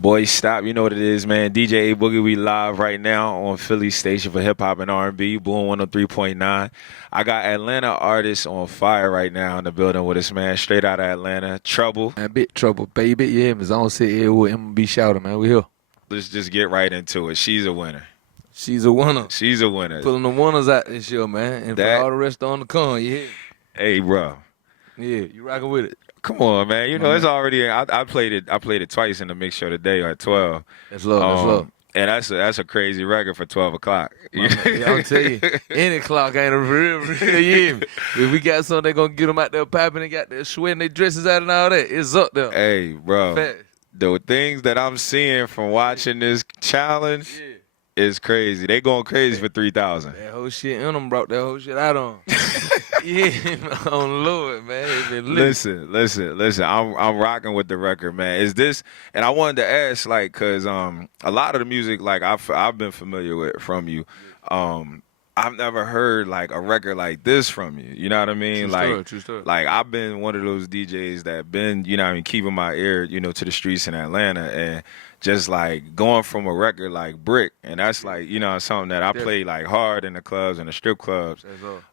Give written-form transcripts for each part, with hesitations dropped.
Boy, stop. You know what it is, man. DJ AyeBoogie, we live right now on Philly Station for hip-hop and R&B, Boom 103.9. I got Atlanta artists on fire right now in the building with us, man. Straight out of Atlanta. Trouble. Man, big trouble, baby. Yeah, it's on set here with MMB shouting, man. We here. Let's just get right into it. She's a winner. She's a winner. She's a winner. Pulling the winners out this year, man. And for all the rest on the con, yeah. Hey, bro. Yeah, you rocking with it. Come on, man. You know, it's already. I played it twice in the mix show today at 12. That's love. That's love. And that's a crazy record for 12 o'clock. Yeah, I'll tell you, any clock ain't a real yeah. If we got something, they gonna get them out there popping and got their sweating their dresses out and all that. It's up there. Hey, bro. Fast. The things that I'm seeing from watching this challenge is crazy. They going crazy for 3,000. That whole shit in them brought that whole shit out on. Yeah, on Lord, man. Listen. I'm rocking with the record, man. Is this? And I wanted to ask, like, cause a lot of the music, like I've been familiar with from you. I've never heard like a record like this from you. You know what I mean? True story. Like I've been one of those DJs that been, you know what I mean, keeping my ear, you know, to the streets in Atlanta and just like going from a record like Brick, and that's like, you know, something that I play like hard in the clubs and the strip clubs.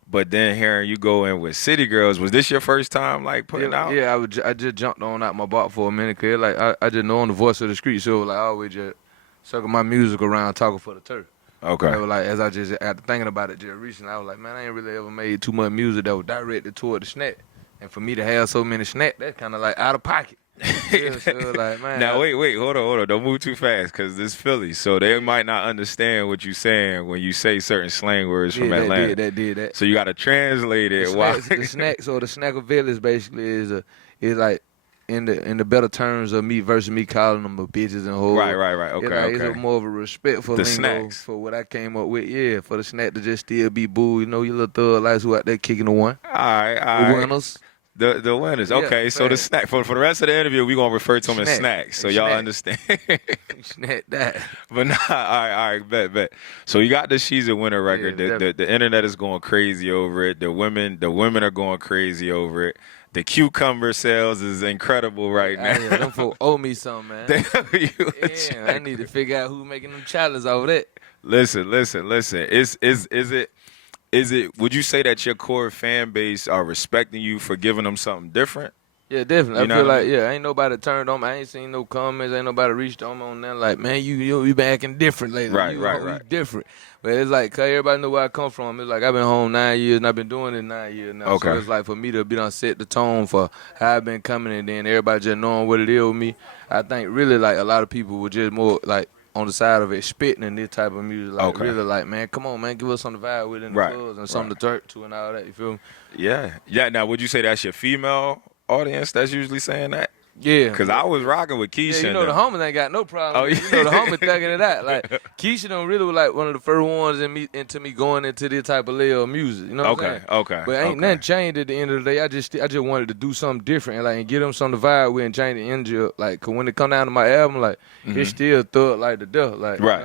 But then hearing you go in with City Girls, was this your first time like putting out? Yeah, I just jumped on out my box for a minute, cause like I just know on the voice of the street, so like I always just circle my music around talking for the turf. Okay. I was like, as I just after thinking about it just recently, I was like, man, I ain't really ever made too much music that was directed toward the snack, and for me to have so many snack, that's kind of like out of pocket. Yeah, so like, man, now wait, hold on, don't move too fast, cause this Philly, so they might not understand what you're saying when you say certain slang words from Atlanta. That did. So you got to translate it. The snacks or the snacker village basically is like in the better terms of me versus me calling them a bitches and hoes. Right. Okay, It's more of a respectful lingo snacks for what I came up with. Yeah, for the snack to just still be boo. You know, your little thug lights who out there kicking the one. All right. The winners. The winners. Okay, Yeah, so the snack for the rest of the interview, we're gonna refer to them as snacks, so y'all understand. Snack that. But nah, all right, bet. So you got the She's a Winner record. Yeah, the internet is going crazy over it. The women are going crazy over it. The cucumber sales is incredible right now. Yeah, them folks owe me something, man. I need to figure out who's making them challenges over that. Listen. Is it? Would you say that your core fan base are respecting you for giving them something different? Yeah, definitely. You I feel like ain't nobody turned on me. I ain't seen no comments. Ain't nobody reached on me on that. Like, man, you been acting different lately. Right. You different. But it's like, cause everybody know where I come from. It's like I've been home 9 years and I've been doing it 9 years now. Okay. So it's like for me to be done set the tone for how I've been coming, and then everybody just knowing what it is with me. I think really like a lot of people were just more like on the side of expecting in this type of music, like really like, man, come on, man, give us something to vibe with in the clubs and something to turn to and all that. You feel me? Yeah. Now, would you say that's your female audience that's usually saying that? Yeah. Because I was rocking with Keisha. Yeah, you know the homies ain't got no problem. Oh, yeah. You know the homies thugging it out. Like Keisha don't really was like one of the first ones into me going into this type of layer of music. You know what I'm saying? Okay. But ain't nothing changed at the end of the day. I just wanted to do something different and get them something to vibe with and change the energy up. Like, cause when it come down to my album, like it's still thug like the death. Like, right.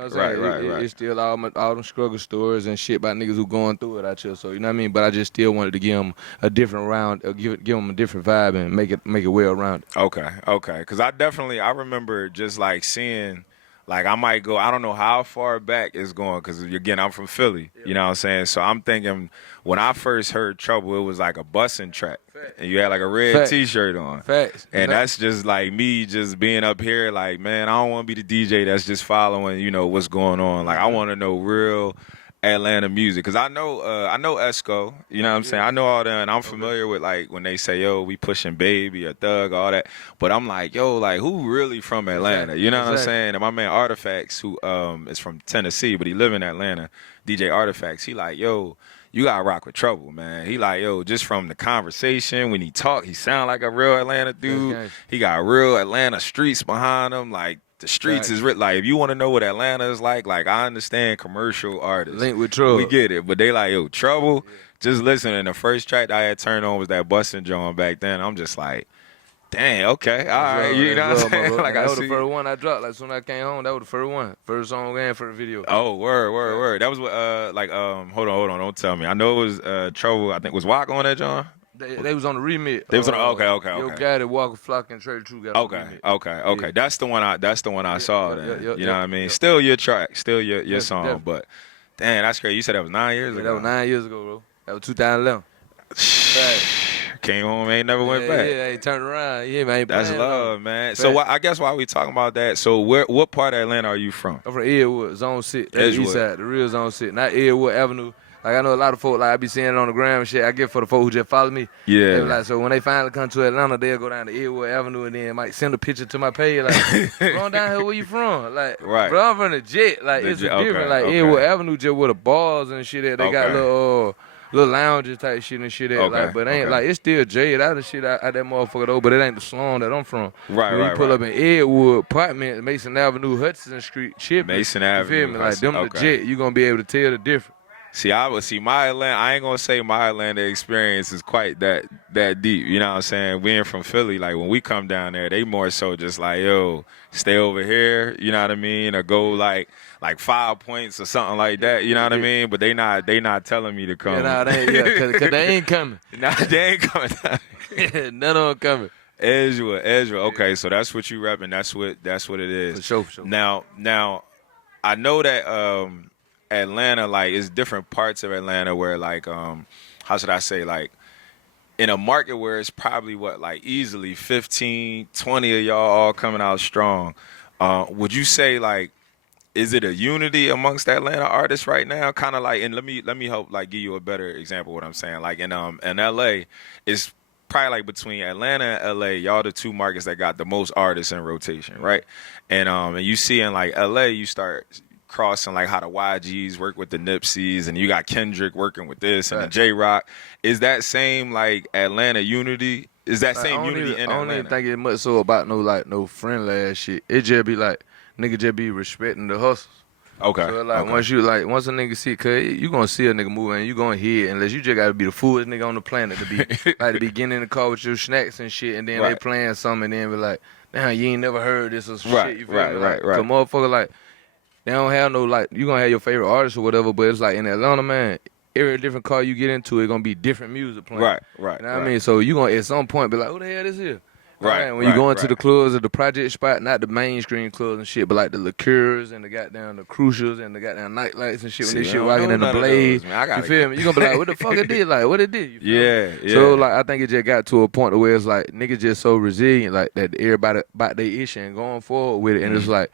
It's still all them struggle stories and shit about niggas who going through it out here. So you know what I mean. But I just still wanted to give them a different round, give them a different vibe and make it well rounded. Okay. Cause I remember just like seeing, like I might go, I don't know how far back it's going, cause again I'm from Philly, you know what I'm saying. So I'm thinking when I first heard Trouble, it was like a bussing track, and you had like a red T-shirt on. Facts. And that's just like me just being up here, like, man, I don't want to be the DJ that's just following, you know, what's going on. Like I want to know real Atlanta music, cause I know Esco, you know what I'm saying. I know all that, and I'm familiar with like when they say, yo, we pushing Baby or Thug, all that. But I'm like, yo, like who really from Atlanta? You know what I'm saying? And my man Artifacts, who is from Tennessee, but he live in Atlanta, DJ Artifacts, he like, yo, you gotta rock with Trouble, man. He like, yo, just from the conversation when he talk, he sound like a real Atlanta dude. Okay. He got real Atlanta streets behind him, like. The streets is like, if you want to know what Atlanta is like I understand commercial artists. Link with Trouble. We get it. But they like, yo, Trouble, just listen. And the first track that I had turned on was that Bustin' Joint back then. I'm just like, dang, okay, all right. You know what I'm saying? Like, that was the first one I dropped. Like, soon as I came home, that was the first one. First song and first video. Oh, word. That was what, hold on, don't tell me. I know it was Trouble, I think, was Wack on that, John? They was on the remix. They was on. Okay. Yo Gotti, Walker Flock, and Trey True got on the remix. Okay. That's the one I saw. Then you know what I mean. Still your track, still your song, definitely. but damn, that's crazy. You said that was 9 years ago. That was 9 years ago, bro. That was 2011. Came home, ain't never went back. Yeah, ain't turned around. Yeah, man. That's love, man. So I guess while we talking about that, so what part of Atlanta are you from? I'm from Edgewood, Zone 6. That's the east side, the real Zone 6. Not Edgewood Avenue. Like, I know a lot of folk, like, I be seeing it on the gram and shit. I get for the folk who just follow me. Yeah. They be like, so when they finally come to Atlanta, they'll go down to Edgewood Avenue and then might send a picture to my page. Like, run down here, where you from? Like, right. Bro, I'm from the Jet. Like, it's different. Like, Edgewood Avenue just with the bars and shit that they got little lounges type shit and shit that. Like, but ain't like, it's still J out of shit out that motherfucker though, but it ain't the slum that I'm from. Right, when you pull up in Edgewood, Apartment, Mason Avenue, Hudson Street, Chippy. Mason Avenue. You feel me? Like, them the Jet, you gonna be able to tell the difference. See, my Atlanta, I ain't gonna say my Atlanta experience is quite that deep. You know what I'm saying? Being from Philly, like when we come down there, they more so just like, yo, stay over here, you know what I mean? Or go like 5 points or something like that, you know what I mean? But they not telling me to come. Yeah, cause they ain't coming. Nah, they ain't coming. None of them coming. Edgewood. Okay, so that's what you repping. That's what it is. For sure. Now, I know that Atlanta, like, it's different parts of Atlanta where, like, how should I say, like, in a market where it's probably, easily 15, 20 of y'all all coming out strong, would you say, like, is it a unity amongst Atlanta artists right now? Kind of like, and let me help, like, give you a better example of what I'm saying. Like, in L.A., it's probably, like, between Atlanta and L.A., y'all the two markets that got the most artists in rotation, right? And you see in, like, L.A., you start crossing like how the YGs work with the Nipseys, and you got Kendrick working with this and the J-Rock. Is that same like Atlanta unity? Is that same unity in Atlanta? I don't even think it much so about no friendly ass shit. It just be like nigga just be respecting the hustles. Okay. So like once a nigga see, cause you gonna see a nigga moving and you gonna hear it, unless you just gotta be the foolish nigga on the planet to be like to be getting in the car with your snacks and shit, and then they playing something and then be like, damn, you ain't never heard this or shit. You feel me? Right. Cause motherfucker like. They don't have no, like, you gonna have your favorite artist or whatever, but it's like in Atlanta, man, every different car you get into, it's gonna be different music playing. Right. You know what I mean? So you gonna, at some point, be like, who the hell is here? Right. When you go into the clubs or the project spot, not the mainstream clubs and shit, but like the liqueurs and the goddamn the crucials and the goddamn night lights and shit. When this shit walking in the blaze, you feel me? You gonna be like, what the fuck it did? Like, what it did? Yeah. So like, I think it just got to a point where it's like niggas just so resilient, like that everybody about their issue and going forward with it, and it's like,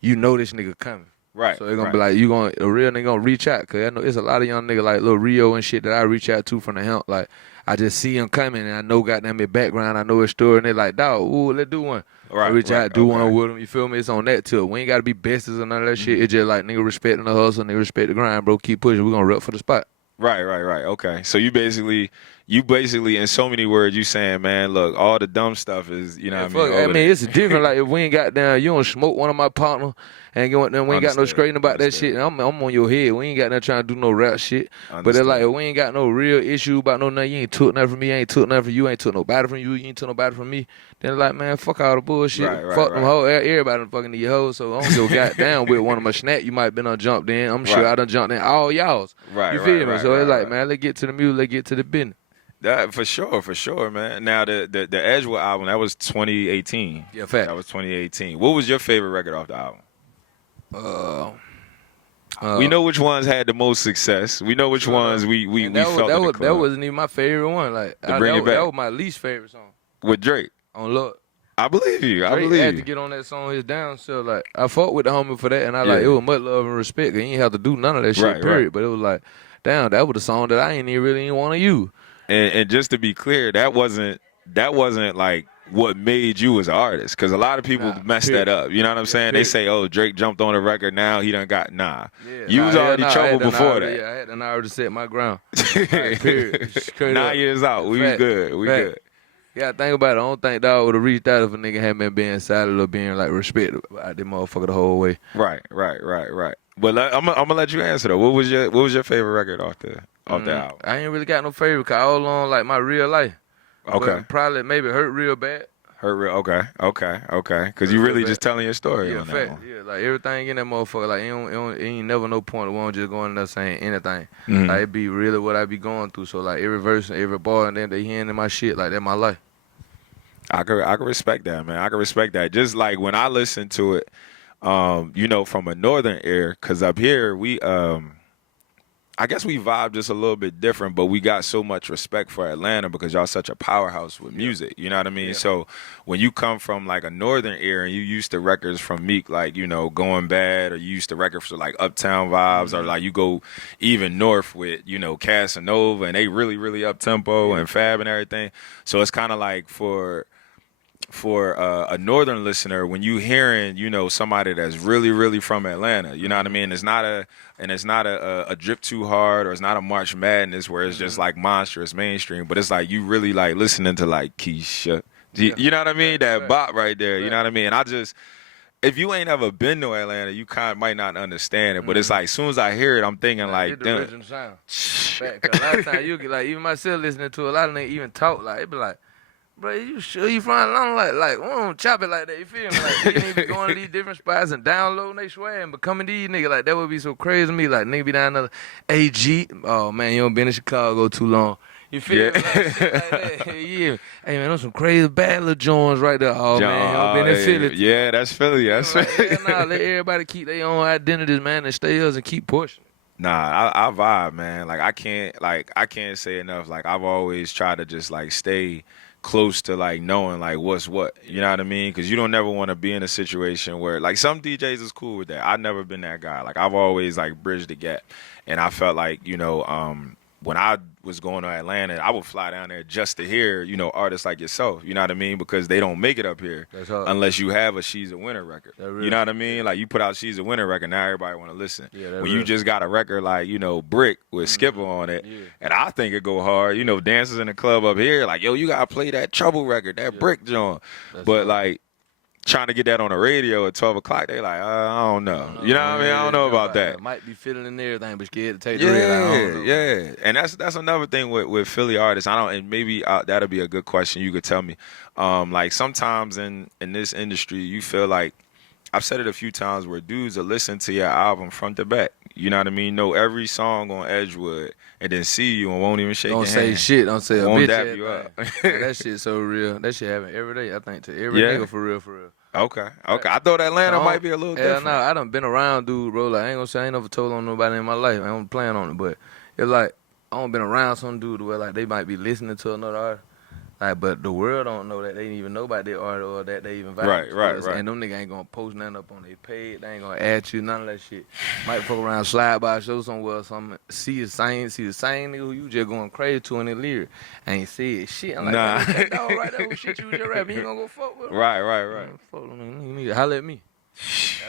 you know this nigga coming. Right. So they're gonna be like, a real nigga gonna reach out, cause I know it's a lot of young niggas like Lil Rio and shit that I reach out to from the help. Like, I just see him coming and I know goddamn his background, I know his story, and they like, dawg, ooh, let's do one. Right. I reach out, do one with him. You feel me? It's on that tip. We ain't gotta be besties or none of that shit. It's just like nigga respecting the hustle, nigga respect the grind, bro. Keep pushing. We gonna rep for the spot. Right. Okay. So you basically, in so many words, you saying, man, look, all the dumb stuff is, you know what I mean? It's different. Like, if we ain't got down, you don't smoke one of my partners, and we ain't got no scraping about that shit. I'm on your head. We ain't got nothing trying to do no rap shit. But it's like, if we ain't got no real issue about no nothing, you ain't took nothing from me, I ain't took nothing from you, ain't took nobody from you, you ain't took nobody from me. Then like, man, fuck all the bullshit. Fuck them hoes. Everybody done fucking need hoes, so I don't go goddamn with one of my snack. You might have been on jumped in. I'm sure I done jumped in all y'all's. You feel me? So it's like, man, let's get to the music, let's get to the business. That for sure, man. Now the Edgewood album, that was 2018. Yeah, fact. That was 2018. What was your favorite record off the album? We know which ones had the most success. We know which ones we felt in the club. That wasn't even my favorite one. Like, It back. That was my least favorite song. With Drake. On Lord. I believe you. Drake had to get on that song his down. So like, I fought with the homie for that, and like it was much love and respect. He ain't have to do none of that shit. Period. But it was like, damn, that was the song that I ain't even really want to use. And just to be clear, that wasn't like what made you as an artist, because a lot of people mess that up. You know what I'm saying? They say, oh, Drake jumped on the record, now he done got you was already trouble before that. Yeah, I had already set my ground. Period. 9 years out, we was good. We good. Yeah, think about it. I don't think dog would have reached out if a nigga had been being silent or being like respected out that motherfucker the whole way. Right. But I'm gonna let you answer though. What was your favorite record off the album? I ain't really got no favorite, cause all along like my real life. Okay. But probably maybe Hurt Real Bad. Hurt real. Okay. Because you really just telling your story on that one. Yeah, like everything in that motherfucker, like it ain't never no point of one just going in there saying anything. Mm-hmm. Like it be really what I be going through. So like every verse and every bar and then they hearing in my shit, like that my life. I can respect that, man. I can respect that. Just like when I listen to it, you know, from a northern ear, because up here we I guess we vibe just a little bit different, but we got so much respect for Atlanta because y'all such a powerhouse with music. You know what I mean? Yeah. So when you come from like a northern era and you used to records from Meek, like, you know, Going Bad, or you used to records for like Uptown Vibes, or like you go even north with, you know, Casanova, and they really, really up tempo and Fab and everything. So it's kind of like for a northern listener, when you hearing, you know, somebody that's really, really from Atlanta, you know what I mean? It's not a drip too hard, or it's not a March Madness where it's just like monstrous mainstream, but it's like you really like listening to like Keisha. You know what I mean? That bop right there. You know what I mean? And if you ain't ever been to Atlanta, you kind of might not understand it, but it's like as soon as I hear it, I'm thinking like, the original sound. Cause a lot of times you get like, even myself listening to a lot of niggas even talk, like it be like, bro, you sure you from Atlanta? Like, we don't chop it like that, you feel me? Like, you need to be going to these different spots and downloading they swag and becoming these niggas. Like, that would be so crazy to me. Like, nigga be down another AG. Oh, man, you don't been in Chicago too long. You feel me? Like, shit like that. Yeah. Hey, man, those some crazy bad little joints right there. Oh, man, you don't been in Philly. Yeah, that's Philly. That's Philly. Like, yeah, let everybody keep their own identities, man, and stay us and keep pushing. Nah, I vibe, man. Like, I can't say enough. Like, I've always tried to just, like, stay close to like knowing like what's what, you know what I mean? Because you don't never want to be in a situation where like some DJs is cool with that. I've never been that guy. Like I've always like bridged the gap, and I felt like, you know, when I was going to Atlanta, I would fly down there just to hear, you know, artists like yourself, you know what I mean? Because they don't make it up here unless you have a She's a Winner record. You know what I mean? Like you put out She's a Winner record, now everybody want to listen. When you just got a record like, you know, Brick with Skipper on it, and I think it go hard, you know, dancers in the club up here, like, yo, you got to play that Trouble record, that Brick joint. But like, trying to get that on the radio at 12 o'clock, they like, I don't know. You know what I mean? I don't know about that. Might be feeling and everything, but scared to take the red. Yeah. And that's another thing with Philly artists. And maybe that'll be a good question you could tell me. Like sometimes in this industry, you feel like, I've said it a few times, where dudes will listen to your album front to back. You know what I mean? Know every song on Edgewood, and then see you and won't even shake your hand. Don't say shit. Don't say a won't bitch. Dap you up. That shit so real. That shit happen every day, I think, to every nigga for real. Okay. I thought Atlanta might be a little different. No, I done been around, dude, bro. Like, I ain't gonna say I ain't never told on nobody in my life. I don't plan on it, but it's like, I don't been around some dude where like they might be listening to another artist. Like, but the world don't know that. They didn't even know about that artist or that they even vibe. Right. And them niggas ain't gonna post nothing up on their page. They ain't gonna add you, none of that shit. Might fuck around, slide by a show somewhere, see the same nigga who you just going crazy to in the lyric. Ain't see it. Shit. I'm like, that dog right there who shit you just rapping. You ain't gonna go fuck with him. Right. Fuck with him. You need to holler at me.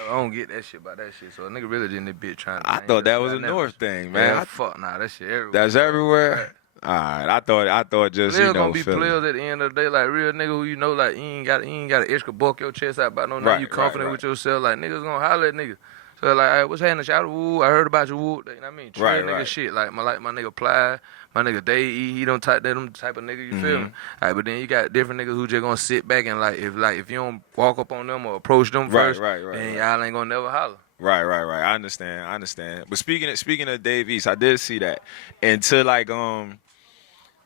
I don't get that shit about that shit. So a nigga really just in that bitch trying to. I thought that was a North thing, man. Fuck, nah, that shit everywhere. That's everywhere? All right, I thought just, players you know, gonna be players at the end of the day, like real nigga who you know, like you ain't got an extra buck your chest out about no nigga. You confident with yourself, like niggas gonna holler at niggas. So like, hey, what's happening? Shout out, woo, I heard about you, woo. You know what I mean? True nigga shit. Like my nigga Ply, my nigga Dave, he don't type that them type of nigga. You feel me? All right, but then you got different niggas who just gonna sit back and like if you don't walk up on them or approach them first, then y'all ain't gonna never holler. Right. I understand. But speaking of Dave East, I did see that, and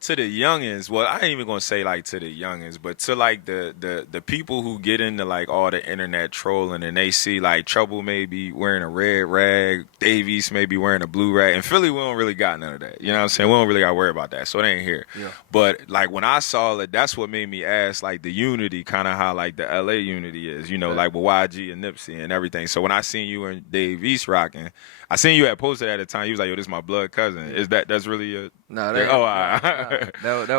to the youngins, well, I ain't even gonna say like to the youngins, but to like the people who get into like all the internet trolling and they see like Trouble maybe wearing a red rag, Dave East maybe wearing a blue rag. In Philly, we don't really got none of that. You know what I'm saying? We don't really got to worry about that, so it ain't here. Yeah. But like when I saw it, that's what made me ask like the unity, kind of how like the LA unity is, you know, like with YG and Nipsey and everything. So when I seen you and Dave East rocking, I seen you had posted at the time. You was like, yo, this is my blood cousin. Is that's really a... No, that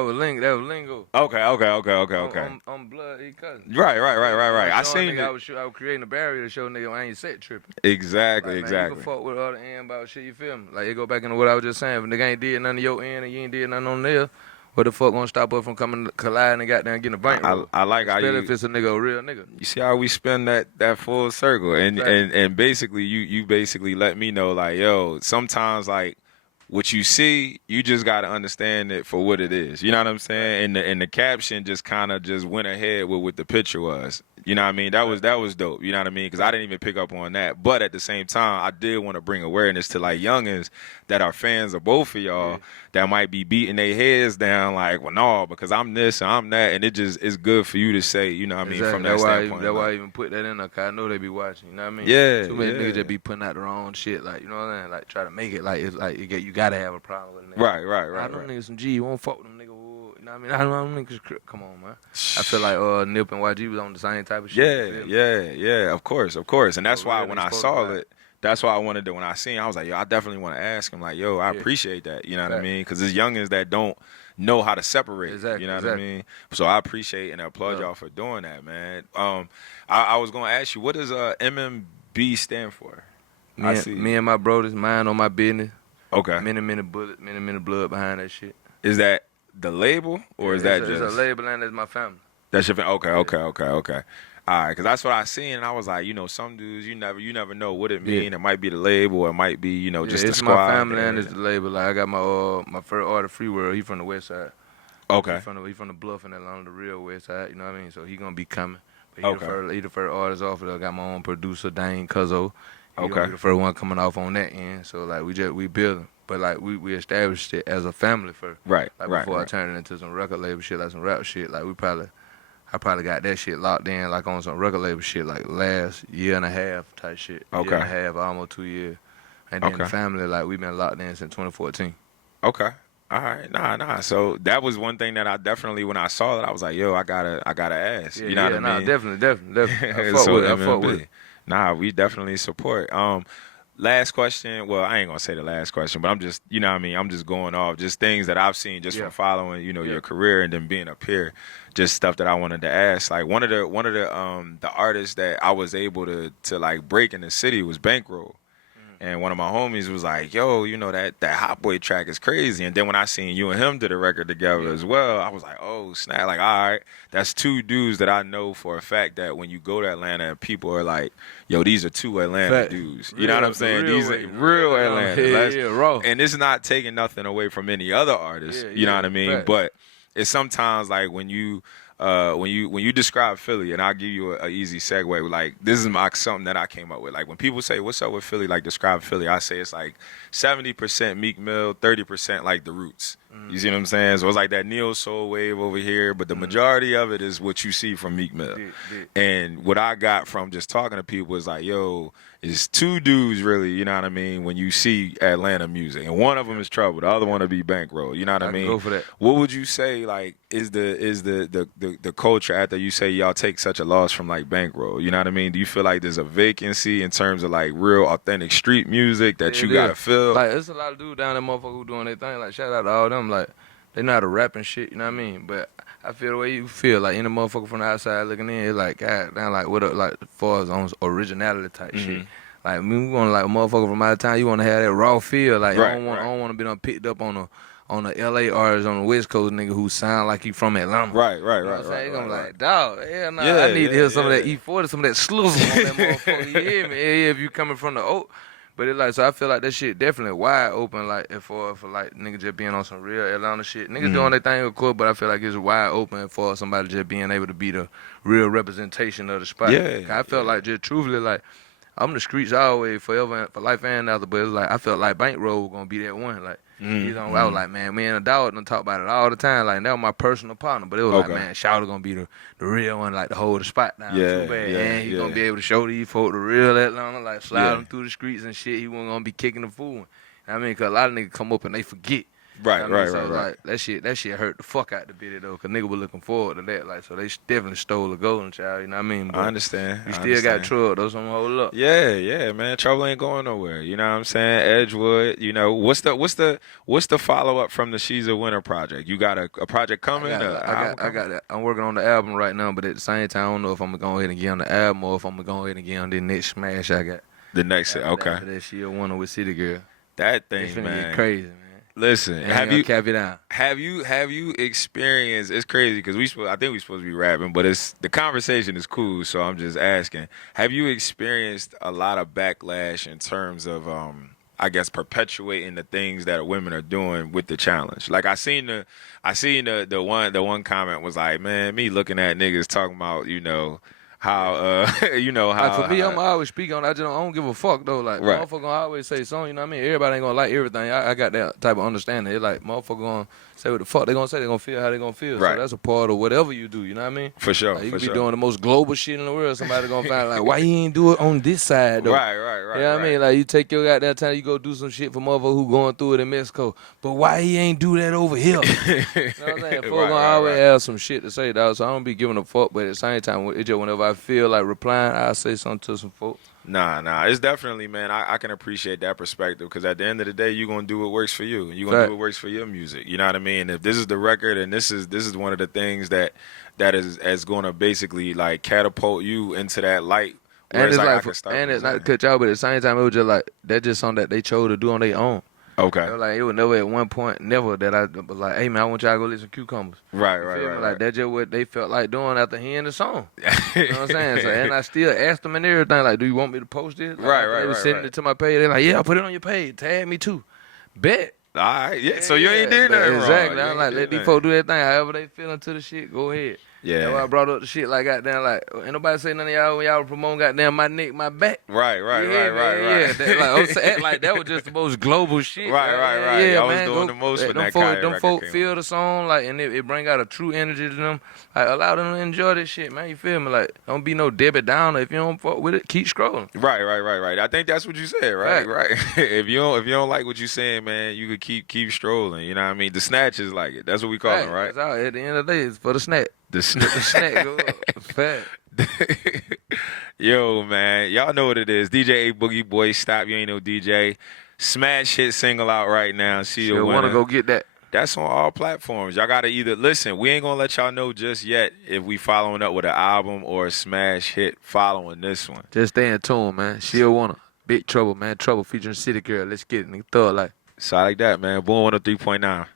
was lingo. Okay. I'm blood, he cousin. Right. I seen it. I was creating a barrier to show nigga I ain't set tripping. Exactly. You can fuck with other end about shit, you feel me? Like, it go back into what I was just saying. If nigga ain't did none of your end and you ain't did nothing on there, what the fuck gonna stop us from coming colliding and goddamn getting a bankroll? I like how you... if it's a nigga, a real nigga. You see how we spin that full circle, and basically you basically let me know like, yo, sometimes like what you see, you just got to understand it for what it is. You know what I'm saying? And the caption just kind of just went ahead with what the picture was. You know what I mean? That was dope. You know what I mean? Because I didn't even pick up on that. But at the same time, I did want to bring awareness to like youngins that are fans of both of y'all that might be beating their heads down like, well, no, because I'm this and I'm that. And it's good for you to say, you know what I mean, from that standpoint. That's why I even put that in there, because I know they be watching. You know what I mean? Yeah. Too many niggas that be putting out their own shit. Like, you know what I'm saying? Like, try to make it like it's like you got to have a problem with it. Right. I know niggas some G. You won't fuck with them niggas. You know what I mean? I don't know niggas. Come on, man. I feel like Nip and YG was on the same type of shit. Yeah. Of course. And that's why when I saw it, that's why I wanted to, when I seen it, I was like, yo, I definitely want to ask him, like, yo, I appreciate that. You know what I mean? Because there's youngins that don't know how to separate. Exactly. You know what I mean? So I appreciate and I applaud y'all for doing that, man. I was going to ask you, what does MMB stand for? Me and my brothers, mind on my business. Okay. Many bullets, many blood behind that shit. Is that the label, or is that just? It's a label, and it's my family. That's your family. Okay. All right, because that's what I seen, and I was like, you know, some dudes, you never know what it mean. It might be the label, it might be, you know, just the squad. It's my family and it's the label. Like, I got my first artist, Free World. He from the West Side. Okay. He from the Bluff in Atlanta, the real West Side. You know what I mean? So he gonna be coming. But he the first artist off of it. I got my own producer, Dane Cuzzo. He gonna be the first one coming off on that end. So like we building. But like we established it as a family first. Right. Before I turned it into some record label shit, like some rap shit. Like I probably got that shit locked in like on some record label shit like last year and a half type shit. Okay. Year and a half, almost 2 years. And then the family, like we've been locked in since 2014. Okay. All right. Nah. So that was one thing that I definitely, when I saw it, I was like, yo, I gotta ask. You know what I mean? Definitely. I fuck with it. Nah, we definitely support. Last question. Well, I ain't gonna say the last question, but I'm just, you know what I mean? I'm just going off just things that I've seen just from following, you know, your career and then being up here. Just stuff that I wanted to ask. Like one of the artists that I was able to like break in the city was BankRoll. And one of my homies was like, yo, you know, that Hot Boy track is crazy. And then when I seen you and him did a record together as well, I was like, oh, snap. Like, all right, that's two dudes that I know for a fact that when you go to Atlanta, people are like, yo, these are two Atlanta dudes. You know what I'm saying? These are real Atlanta. Raw. And it's not taking nothing away from any other artist. You know what I mean? But it's sometimes like when you describe Philly, and I'll give you an easy segue. Like this is something that I came up with. Like when people say, "What's up with Philly?" Like describe Philly, I say it's like 70% Meek Mill, 30% like the Roots. You see what I'm saying? So it's like that neo soul wave over here, but the majority of it is what you see from Meek Mill. And what I got from just talking to people is like, yo, it's two dudes really, you know what I mean, when you see Atlanta music. And one of them is Trouble, the other one will be BankRoll, you know what I mean? Go for that. What would you say like is the culture after you say y'all take such a loss from like BankRoll? You know what I mean? Do you feel like there's a vacancy in terms of like real authentic street music that you gotta fill? Like there's a lot of dudes down there motherfucker who doing their thing. Like shout out to all them. Like they know how to rap and shit, you know what I mean? But I feel the way you feel, like any motherfucker from the outside looking in, it's like, God damn, like what, like as far as on originality type shit. Like, I mean, we want like a motherfucker from out of town. You want to have that raw feel. Like, I don't want to be picked up on a LA artist on the West Coast nigga who sound like he from Atlanta. Right. You know what I'm saying? I'm like, dog, I need to hear some of that E40, some of that slizzle on that motherfucker. You hear me? Yeah, if you coming from the Oak. But it's like, so I feel like that shit definitely wide open, like, for like niggas just being on some real Atlanta shit. Niggas doing their thing, of course, but I feel like it's wide open for somebody just being able to be the real representation of the spot. I felt like, just truthfully, like, I'm the streets always, forever, for life and after, but it's like, I felt like BankRoll was going to be that one. Like, you know, I was like, man, me and the dog done talk about it all the time. Like, that was my personal partner, but it was like, man, Shawty going to be the real one, like, to hold the spot down too bad. And he going to be able to show these folk the real Atlanta, like, slide them through the streets and shit. He wasn't going to be kicking the fool. I mean, because a lot of niggas come up and they forget. Right. Like, that shit hurt the fuck out the bitty though, cause nigga was looking forward to that. Like, so they definitely stole the golden child. You know what I mean? But I understand. You still got trouble though, so I'm hold up. Yeah, man. Trouble ain't going nowhere. You know what I'm saying? Edgewood. You know what's the follow up from the SheAWinner project? You got a project coming? I got that. I'm working on the album right now, but at the same time, I don't know if I'm gonna go ahead and get on the album or if I'm gonna go ahead and get on the next smash I got. The next, okay. After that SheAWinner with City Girl. That thing, it's finna man. get crazy, man. Listen, have you cap it down? Have you experienced? It's crazy because I think we supposed to be rapping, but the conversation is cool. So I'm just asking: have you experienced a lot of backlash in terms of I guess, perpetuating the things that women are doing with the challenge. Like I seen the one comment was like, man, me looking at niggas talking about, how Like for me, I'm always speak on. I don't give a fuck though. Like Right. motherfucker gonna always say something. You know what I mean? Everybody ain't gonna like everything. I got that type of understanding. It's like motherfucker gonna say what the fuck they gonna say. They gonna feel how they gonna feel. Right. So that's a part of whatever you do. You know what I mean? For sure. Like, you for can be sure. doing the most global shit in the world. Somebody gonna find like, why you ain't do it on this side though? Right. You know what I mean? Like you take your goddamn time, you go do some shit for motherfucker who going through it in Mexico. But why he ain't do that over here? You know what I'm saying? Folks gonna always have some shit to say, dog. So I don't be giving a fuck. But at the same time, it just whenever I feel like replying, I say something to some folks. Nah. It's definitely, man, I can appreciate that perspective because at the end of the day, you're going to do what works for you. You're going to do what works for your music. You know what I mean? If this is the record and this is one of the things that is going to basically, like, catapult you into that light. And it's like, it's not to cut y'all, but at the same time, it was just like, that's just something that they chose to do on their own. Okay. It was never at one point, never that I was like, hey man, I want y'all to go listen to Cucumbers. Right. Like that's just what they felt like doing after hearing the song. You know what I'm saying? So, and I still asked them and everything, like, do you want me to post it? Like, Right. They was sending it to my page. They're like, yeah, put it on your page. Tag me too. Bet. All right. Yeah. So you ain't did nothing wrong. Exactly. I'm like, let these folks do their thing. However they feel into the shit, go ahead. Yeah. That's why I brought up the shit like goddamn, like, ain't nobody say none of y'all when y'all were promoting goddamn my neck, my back. Right. Yeah, that, I'm saying, like, that was just the most global shit. Right. Yeah, I was man, doing the most when that Kanye them record folk came feel out. the song, like, and it bring out a true energy to them. Like, allow them to enjoy this shit, man. You feel me? Like, don't be no Debbie Downer. If you don't fuck with it, keep scrolling. Right. I think that's what you said, right? Right. If you don't like what you're saying, man, you could keep strolling. You know what I mean? The snatch is like it. That's what we call it, right? That's all. At the end of the day, it's for the snack. The snack go up. Fact. Yo, man, y'all know what it is. DJ AyeBoogie, boy, stop. You ain't no DJ. Smash hit single out right now. SheAWinner. Want to go get that. That's on all platforms. Y'all got to either listen. We ain't gonna let y'all know just yet if we following up with an album or a smash hit following this one. Just stay in tune, man. SheAWinner. Big Trouble, man. Trouble featuring City Girl. Let's get it. Nigga, thug like. So I like that, man. Boom 103.9.